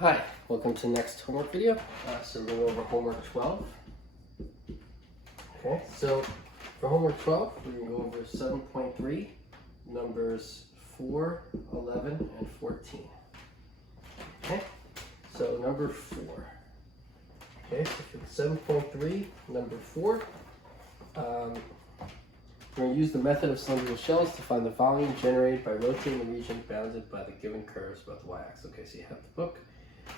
Hi, welcome to the next homework video. So we're going over homework 12. Okay, so for homework 12, we're going to go over 7.3, numbers 4, 11, and 14. Okay, so number 4. Okay, so for 7.3, number 4, we're going to use the method of cylindrical shells to find the volume generated by rotating the region bounded by the given curves about the y-axis. Okay, so you have the book.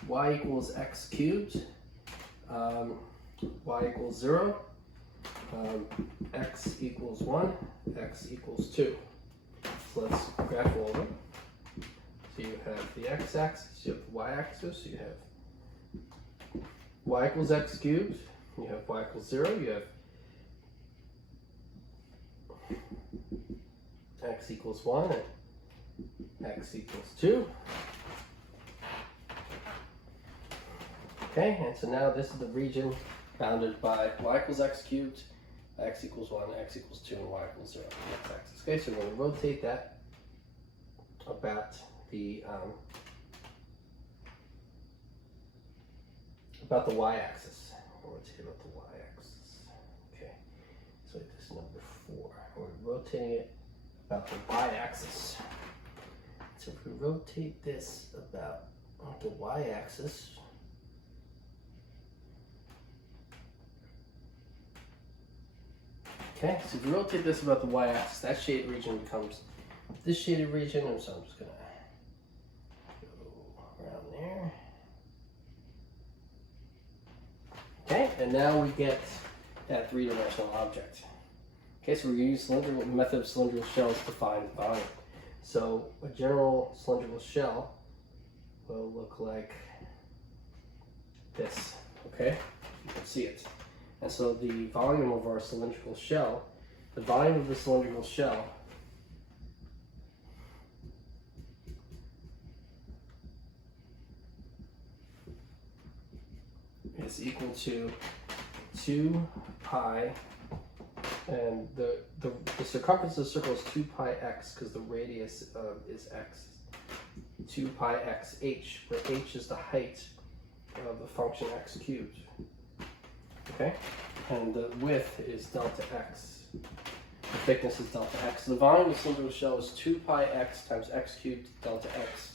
Y equals x cubed, y equals 0, x equals 1, x equals 2. So let's graph all of them. So you have the x-axis, you have the y-axis, you have y equals x cubed, you have y equals 0, you have x equals 1, and x equals 2. Okay, and so now this is the region bounded by y equals x cubed, x equals 1, x equals 2, and y equals 0 on the x-axis. Okay, so we're going to rotate that about the y-axis. Rotate about the y-axis. Okay, so this is number 4. We're rotating it about the y-axis. So if we rotate this about the y-axis, okay, so if you rotate this about the y-axis, that shaded region becomes this shaded region, and so I'm just going to go around there. Okay, and now we get that three-dimensional object. Okay, so we're going to use the method of cylindrical shells to find the volume. So a general cylindrical shell will look like this, okay? You can see it. And so the volume of our cylindrical shell, the volume of the cylindrical shell is equal to 2 pi, and the circumference of the circle is 2 pi x because the radius is x. 2 pi x h, where h is the height of the function x cubed. Okay, and the width is delta x. The thickness is delta x. The volume of the cylindrical shell is 2 pi x times x cubed delta x.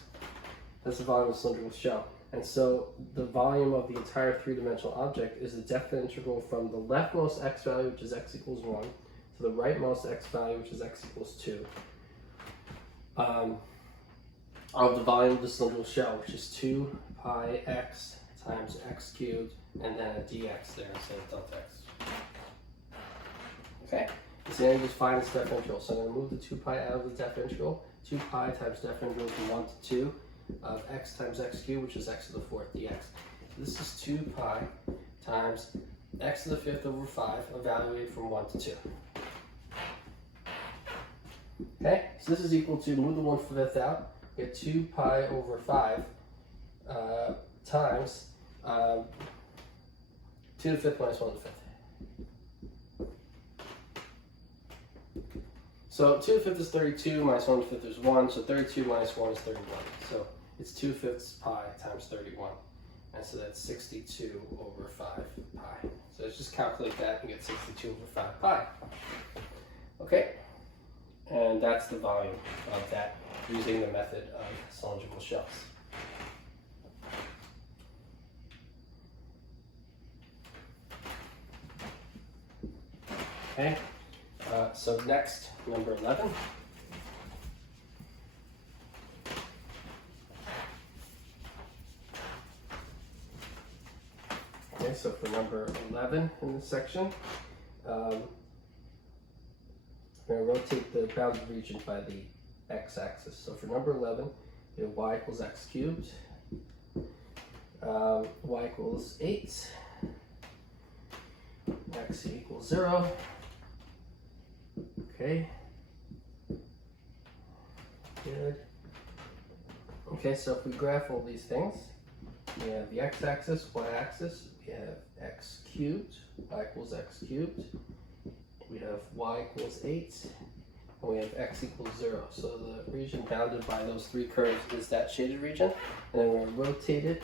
That's the volume of the cylindrical shell. And so the volume of the entire three-dimensional object is the definite integral from the leftmost x value, which is x equals 1, to the rightmost x value, which is x equals 2, of the volume of the cylindrical shell, which is 2 pi x times x cubed, and then a dx there instead of delta x. Okay, so now you just find this definite integral. So I'm going to move the 2 pi out of the definite integral. 2 pi times definite integral from 1 to 2 of x times x cubed, which is x to the 4th dx. So this is 2 pi times x to the 5th over 5, evaluated from 1 to 2. Okay, so this is equal to, move the 1/5 out, get 2 pi over 5 times 2 to the 5th minus 1 to the 5th. So 2 to the 5th is 32, minus 1 to the 5th is 1, so 32 minus 1 is 31. So it's 2/5 pi times 31, and so that's 62 over 5 pi. So let's just calculate that and get 62 over 5 pi. Okay, and that's the volume of that using the method of cylindrical shells. Okay, so next, number 11. Okay, so for number 11 in this section, we're going to rotate the bounded region by the x-axis. So for number 11, we have y equals x cubed, y equals 8, x equals 0. Okay, good. Okay, so if we graph all these things, we have the x-axis, y-axis, we have x cubed, y equals x cubed, we have y equals 8, and we have x equals 0. So the region bounded by those three curves is that shaded region, and then we're going to rotate it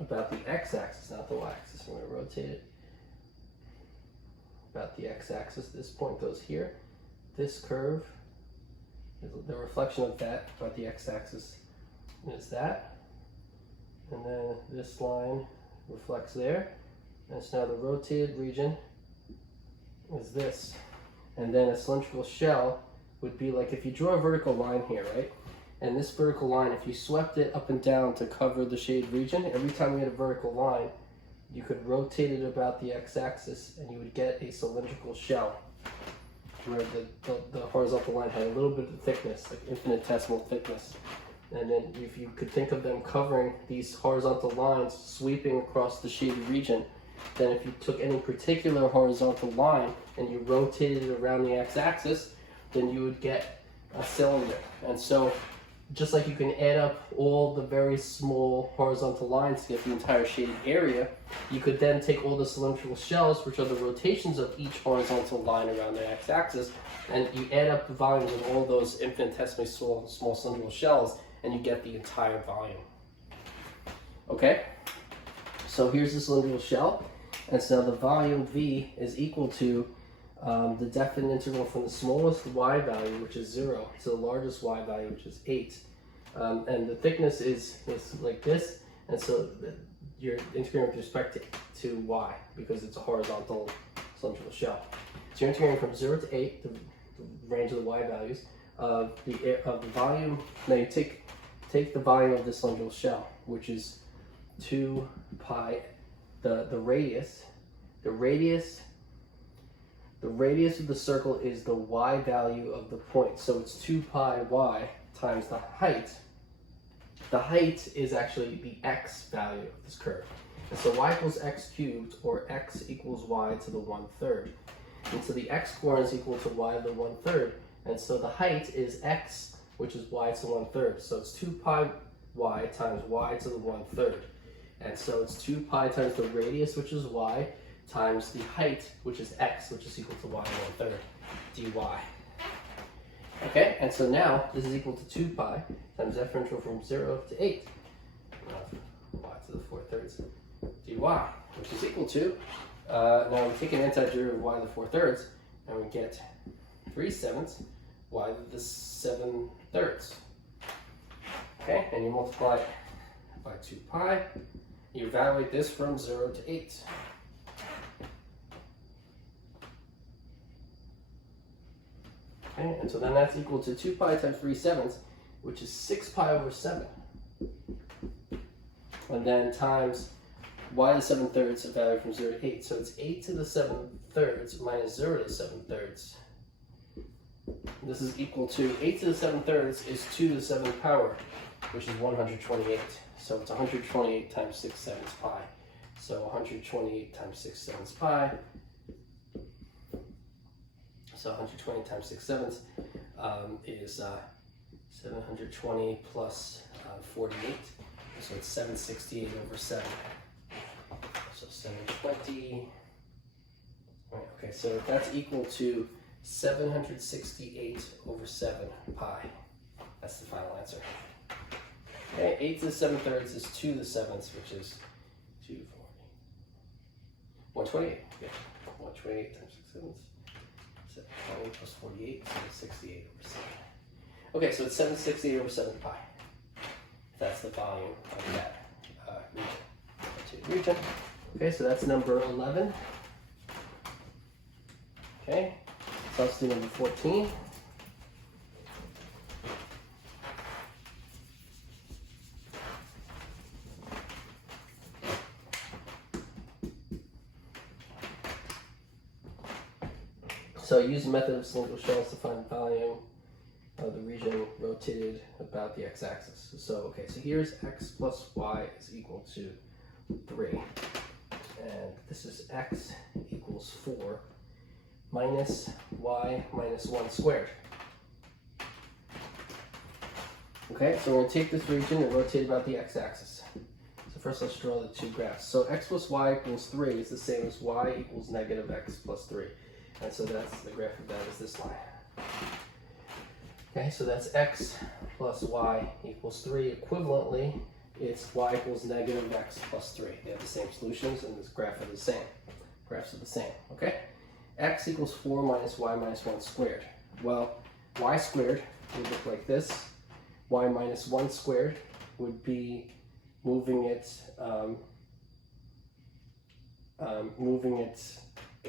about the x-axis, not the y-axis. We're going to rotate it about the x-axis. This point goes here. This curve, the reflection of that about the x-axis is that, and then this line reflects there, and so now the rotated region is this. And then a cylindrical shell would be like if you draw a vertical line here, right? And this vertical line, if you swept it up and down to cover the shaded region, every time you had a vertical line, you could rotate it about the x-axis and you would get a cylindrical shell where the horizontal line had a little bit of thickness, like infinitesimal thickness. And then if you could think of them covering these horizontal lines sweeping across the shaded region, then if you took any particular horizontal line and you rotated it around the x-axis, then you would get a cylinder. And so just like you can add up all the very small horizontal lines to get the entire shaded area, you could then take all the cylindrical shells, which are the rotations of each horizontal line around the x-axis, and you add up the volumes of all those infinitesimally small cylindrical shells, and you get the entire volume. Okay? So here's the cylindrical shell, and so the volume V is equal to the definite integral from the smallest y value, which is 0, to the largest y value, which is 8. And the thickness is like this, and so you're integrating with respect to y, because it's a horizontal cylindrical shell. So you're integrating from 0 to 8, the range of the y values, of the volume. Now you take the volume of the cylindrical shell, which is 2 pi, the radius of the circle is the y value of the point. So it's 2 pi y times the height. The height is actually the x value of this curve. And so y equals x cubed, or x equals y to the 1/3. And so the x coordinate is equal to y to the 1/3. And so the height is x, which is y to the 1/3. So it's 2 pi y times y to the 1/3. And so it's 2 pi times the radius, which is y, times the height, which is x, which is equal to y to 1/3 dy. Okay, and so now this is equal to 2 pi times f integral from 0 to 8 y to the 4/3 dy, which is equal to, now we take an antiderivative of y to the 4/3, and we get 3/7 y to the 7/3. Okay, and you multiply it by 2 pi. You evaluate this from 0 to 8. Okay, and so then that's equal to 2 pi times 3/7, which is 6 pi over 7. And then times y to the 7/3, evaluated from 0 to 8. So it's 8 to the 7/3 minus 0 to the 7/3. This is equal to 8 to the 7/3 is 2 to the 7th power, which is 128. So it's 128 times 6/7 pi. So 128 times 6/7 pi. So 120 times 6/7 is 720 plus 48. So it's 768 over 7. So 720. Right, okay, so that's equal to 768 over 7 pi. That's the final answer. Okay, 8 to the 7/3 is 2 to the 7th, which is 240. 128. Yeah, 128 times 6/7. 720 plus 48, 768 over 7. Okay, so it's 768 over 7 pi. That's the volume of that region. Okay, so that's number 11. Okay, so let's do number 14. So I use the method of cylindrical shells to find the volume of the region rotated about the x-axis. So, okay, so here's x plus y is equal to 3. And this is x equals 4 minus y minus 1 squared. Okay, so we're going to take this region and rotate about the x-axis. So first let's draw the two graphs. So x plus y equals 3 is the same as y equals negative x plus 3. And so that's the graph of that is this line. Okay, so that's x plus y equals 3. Equivalently, it's y equals negative x plus 3. They have the same solutions, and this graph are the same. Graphs are the same, okay? X equals 4 minus y minus 1 squared. Well, y squared would look like this. Y minus 1 squared would be moving it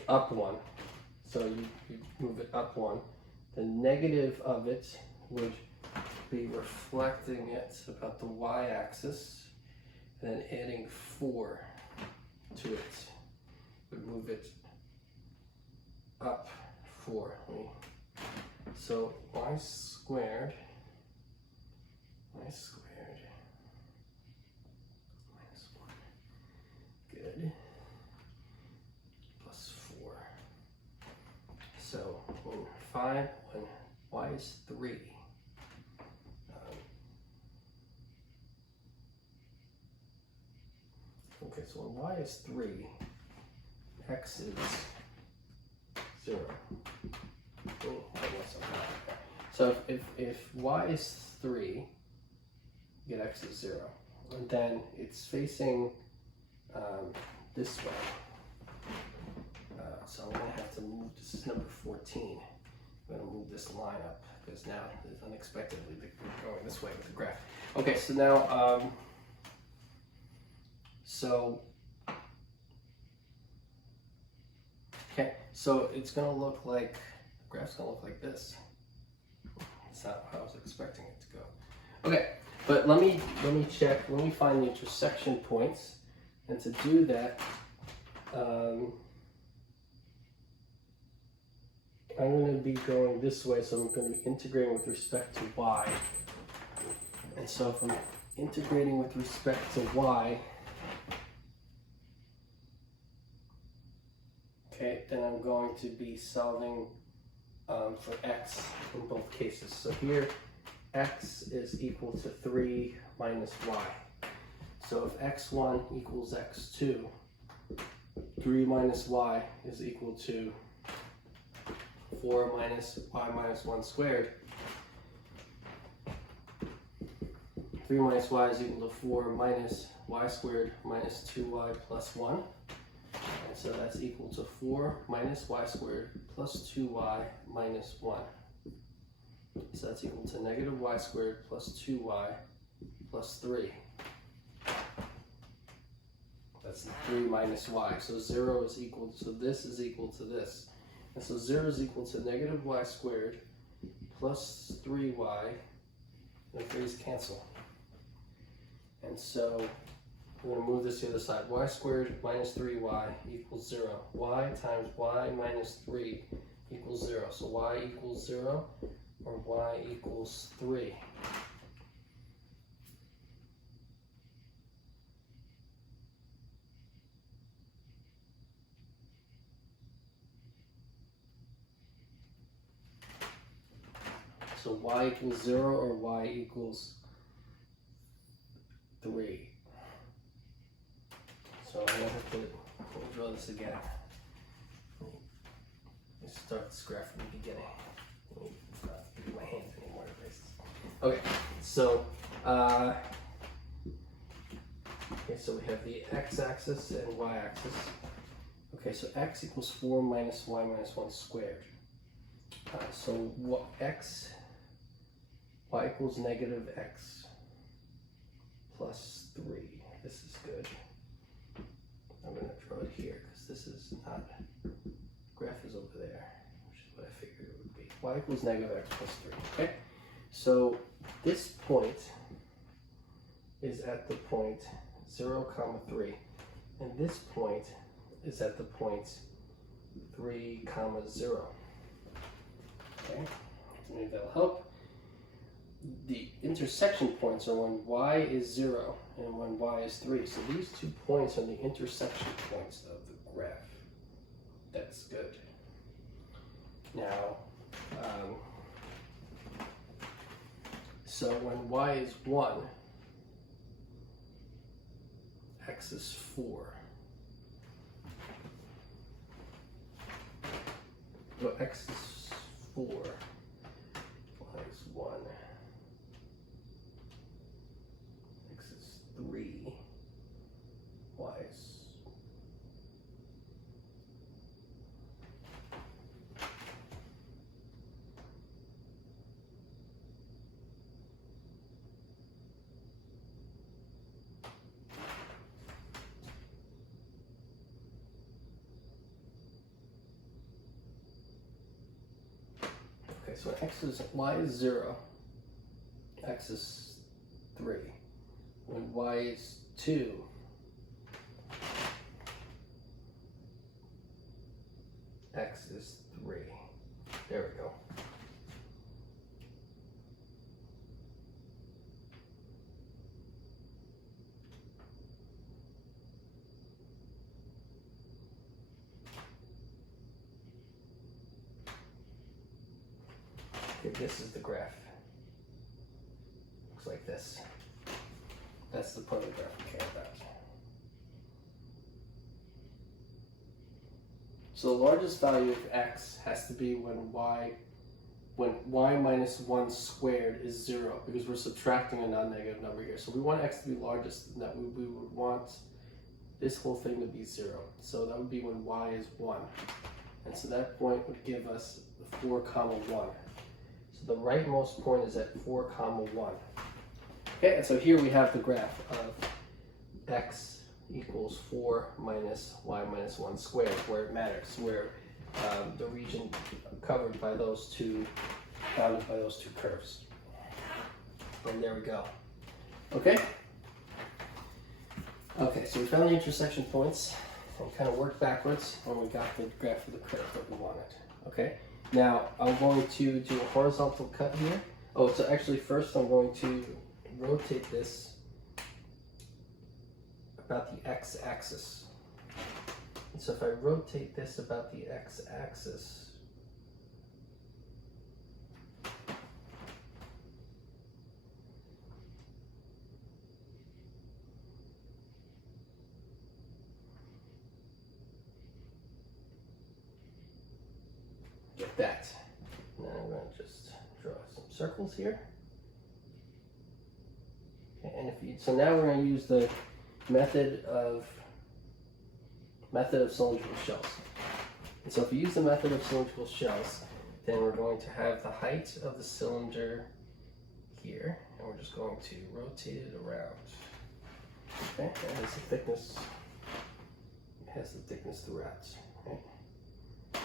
up 1. So you move it up 1. The negative of it would be reflecting it about the y-axis and then adding 4 to it. Would move it up 4. So y squared minus 1, good, plus 4. So when 5, when y is 3, okay, so when y is 3, x is 0. So if y is 3, you get x is 0. And then it's facing this way. So I'm going to have to move, this is number 14. I'm going to move this line up because now it's unexpectedly going this way with the graph. Okay, so now, okay, so it's going to look like, the graph's going to look like this. That's not how I was expecting it to go. Okay, but let me check, let me find the intersection points. And to do that, I'm going to be going this way, so I'm going to be integrating with respect to y. And so if I'm integrating with respect to y, okay, then I'm going to be solving for x in both cases. So here, x is equal to 3 minus y. So if x1 equals x2, 3 minus y is equal to 4 minus y minus 1 squared. 3 minus y is equal to 4 minus y squared minus 2y plus 1. And so that's equal to 4 minus y squared plus 2y minus 1. So that's equal to negative y squared plus 2y plus 3. That's 3 minus y. So 0 is equal to, so this is equal to this. And so 0 is equal to negative y squared plus 3y, and the 3's cancel. And so we're going to move this to the other side. Y squared minus 3y equals 0. Y times y minus 3 equals 0. So y equals 0 or y equals 3. So y equals 0 or y equals 3. So I'm going to have to draw this again. Let's start this graph from the beginning. Not use my hands anymore to erase this. Okay, so so we have the x-axis and y-axis. Okay, so x equals 4 minus y minus 1 squared. So what y equals negative x plus 3. This is good. I'm going to draw it here because this is not, the graph is over there, which is what I figured it would be. Y equals negative x plus 3. Okay, so this point is at the point 0, 3, and this point is at the point 3, 0. Okay, so maybe that'll help. The intersection points are when y is 0 and when y is 3. So these 2 points are the intersection points of the graph. That's good. Now, so when y is 1, x is 4. So x is 4, y is 1. Okay, so y is 0, x is 3. When y is 2, x is 3. There we go. Okay, this is the graph. Looks like this. That's the part of the graph we care about. So the largest value of x has to be when y minus 1 squared is 0, because we're subtracting a non-negative number here. So we want x to be largest, and that we would want this whole thing to be 0. So that would be when y is 1. And so that point would give us 4, 1. So the rightmost point is at 4, 1. Okay, and so here we have the graph of x equals 4 minus y minus 1 squared, where it matters, where the region covered by those two, bounded by those two curves. And there we go. Okay? Okay, so we found the intersection points and kind of worked backwards when we got the graph of the curve that we wanted. Okay? Now, I'm going to do a horizontal cut here. Oh, so actually first I'm going to rotate this about the x-axis. And so if I rotate this about the x-axis, get that. Now I'm going to just draw some circles here. Okay, and so now we're going to use the method of cylindrical shells. And so if you use the method of cylindrical shells, then we're going to have the height of the cylinder here, and we're just going to rotate it around. Okay, it has the thickness. It has the thickness throughout.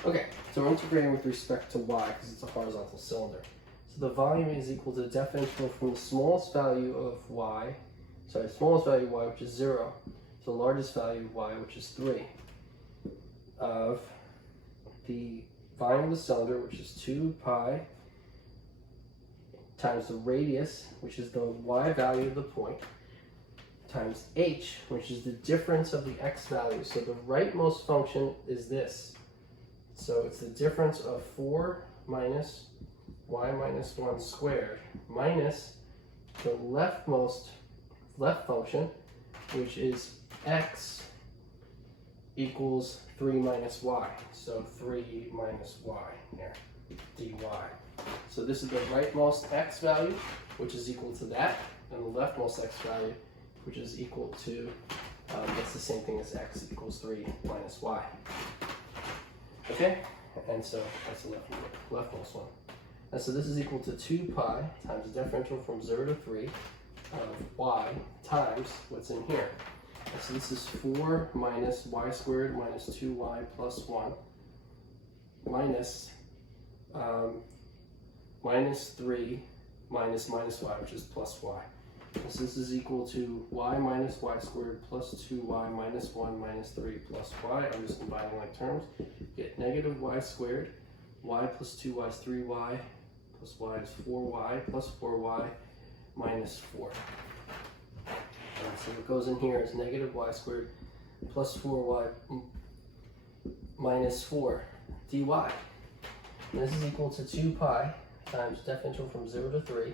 Okay, so we're integrating with respect to y because it's a horizontal cylinder. So the volume is equal to the differential from the smallest value of y, smallest value of y, which is 0, to the largest value of y, which is 3, of the volume of the cylinder, which is 2 pi, times the radius, which is the y value of the point, times h, which is the difference of the x value. So the rightmost function is this. So it's the difference of 4 minus y minus 1 squared minus the left function, which is x equals 3 minus y. So 3 minus y here, dy. So this is the rightmost x value, which is equal to that, and the leftmost x value, which is equal to, that's the same thing as x equals 3 minus y. Okay, and so that's the leftmost one. And so this is equal to 2 pi times the differential from 0 to 3 of y times what's in here. And so this is 4 minus y squared minus 2y plus 1 minus minus 3 minus y, which is plus y. And so this is equal to y minus y squared plus 2y minus 1 minus 3 plus y. I'm just combining like terms. Get negative y squared. Y plus 2y is 3y. Plus y is 4y plus 4y minus 4. And so what goes in here is negative y squared plus 4y minus 4 dy. And this is equal to 2 pi times differential from 0 to 3.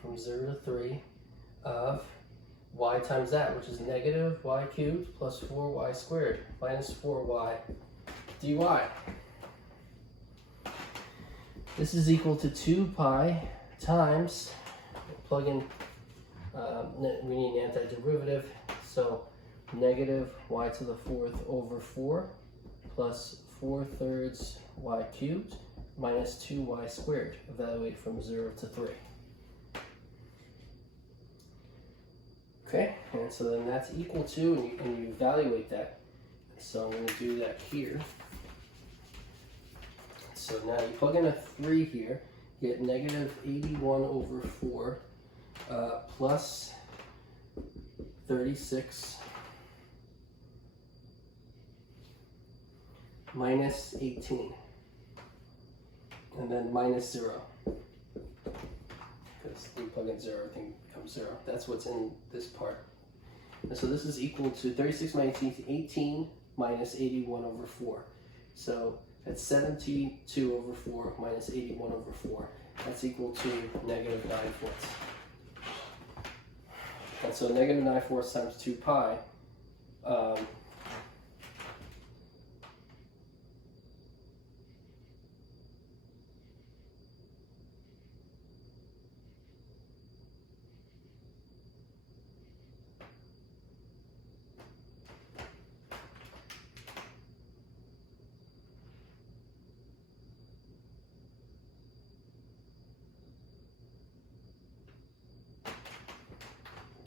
From 0 to 3 of y times that, which is negative y cubed plus 4y squared minus 4y dy. This is equal to 2 pi times, plug in, we need an antiderivative, so negative y to the 4th over 4 plus 4/3 y cubed minus 2y squared, evaluate from 0 to 3. Okay, and so then that's equal to, and you evaluate that. So I'm going to do that here. so now you plug in a 3 here, you get negative 81 over 4 plus 36 minus 18, and then minus 0. Because you plug in 0, everything becomes 0. That's what's in this part. And so this is equal to 36 minus 18 minus 81 over 4. So that's 72 over 4 minus 81 over 4. That's equal to negative 9/4. And so negative 9/4 times 2 pi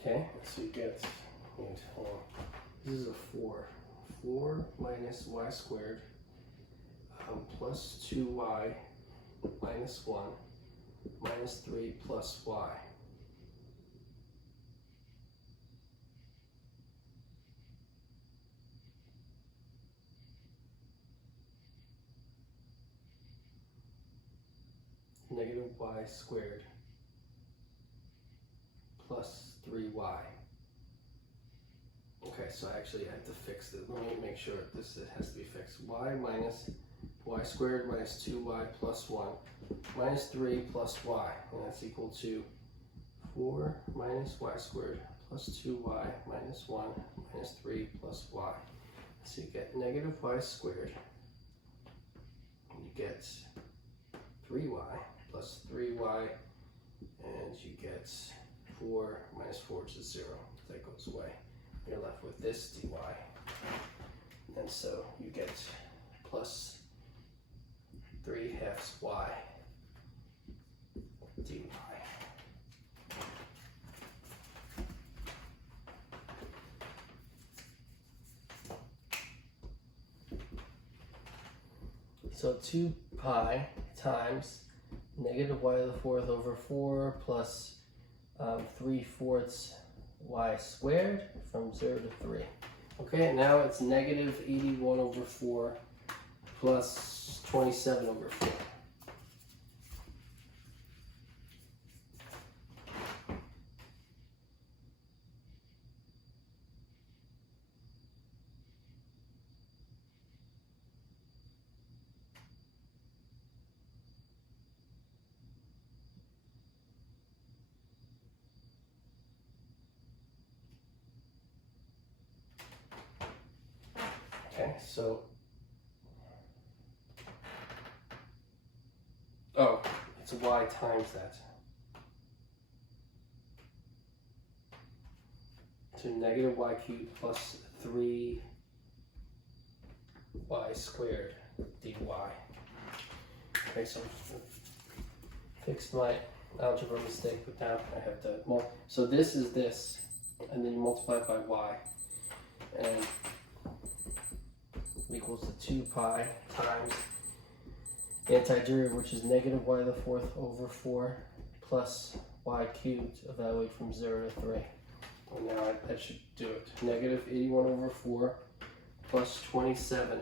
okay, so you get, hold on, this is a 4. 4 minus y squared plus 2y minus 1 minus 3 plus y. Negative y squared plus 3y. Okay, so actually I have to fix this. Let me make sure this has to be fixed. Y minus y squared minus 2y plus 1 minus 3 plus y. And that's equal to 4 minus y squared plus 2y minus 1 minus 3 plus y. So you get negative y squared. And you get 3y plus 3y. And you get 4 minus 4, which is 0. That goes away. You're left with this dy. And so you get plus 3/2 y dy. So 2 pi times negative y to the 4th over 4 plus 3/4 y squared from 0 to 3. Okay, now it's negative 81 over 4 plus 27 over 4. Okay, so, oh, it's y times that. So negative y cubed plus 3y squared dy. Okay, so fix my algebra mistake, but now I have to, so this is this, and then you multiply it by y, and equals to 2 pi times antiderivative, which is negative y to the 4th over 4 plus y cubed, evaluate from 0 to 3. And now that should do it. Negative 81 over 4 plus 27,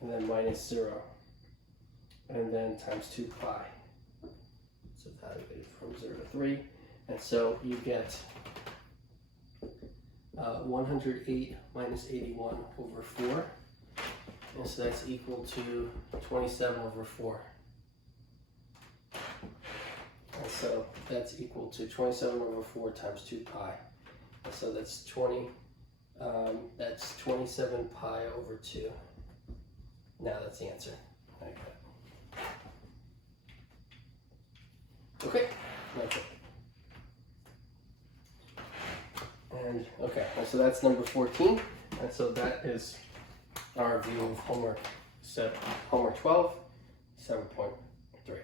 and then minus 0, and then times 2 pi. It's evaluated from 0 to 3, and so you get 108 minus 81 over 4. And so that's equal to 27 over 4. And so that's equal to 27 over 4 times 2 pi. And so that's 27 pi over 2. Now that's the answer. Okay, that's it. And okay, and so that's number 14. And so that is our review of homework 12, 7.3.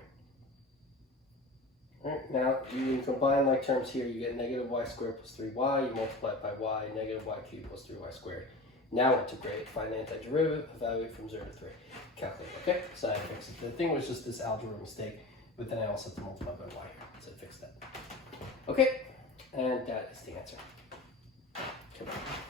Alright, now you can combine like terms here. You get negative y squared plus 3y, you multiply it by y, negative y cubed plus 3y squared. Now integrate, find the antiderivative, evaluate from 0 to 3. Calculate, okay? So I fixed it. The thing was just this algebra mistake, but then I also have to multiply by y here, so I fixed that. Okay, and that is the answer. Come on.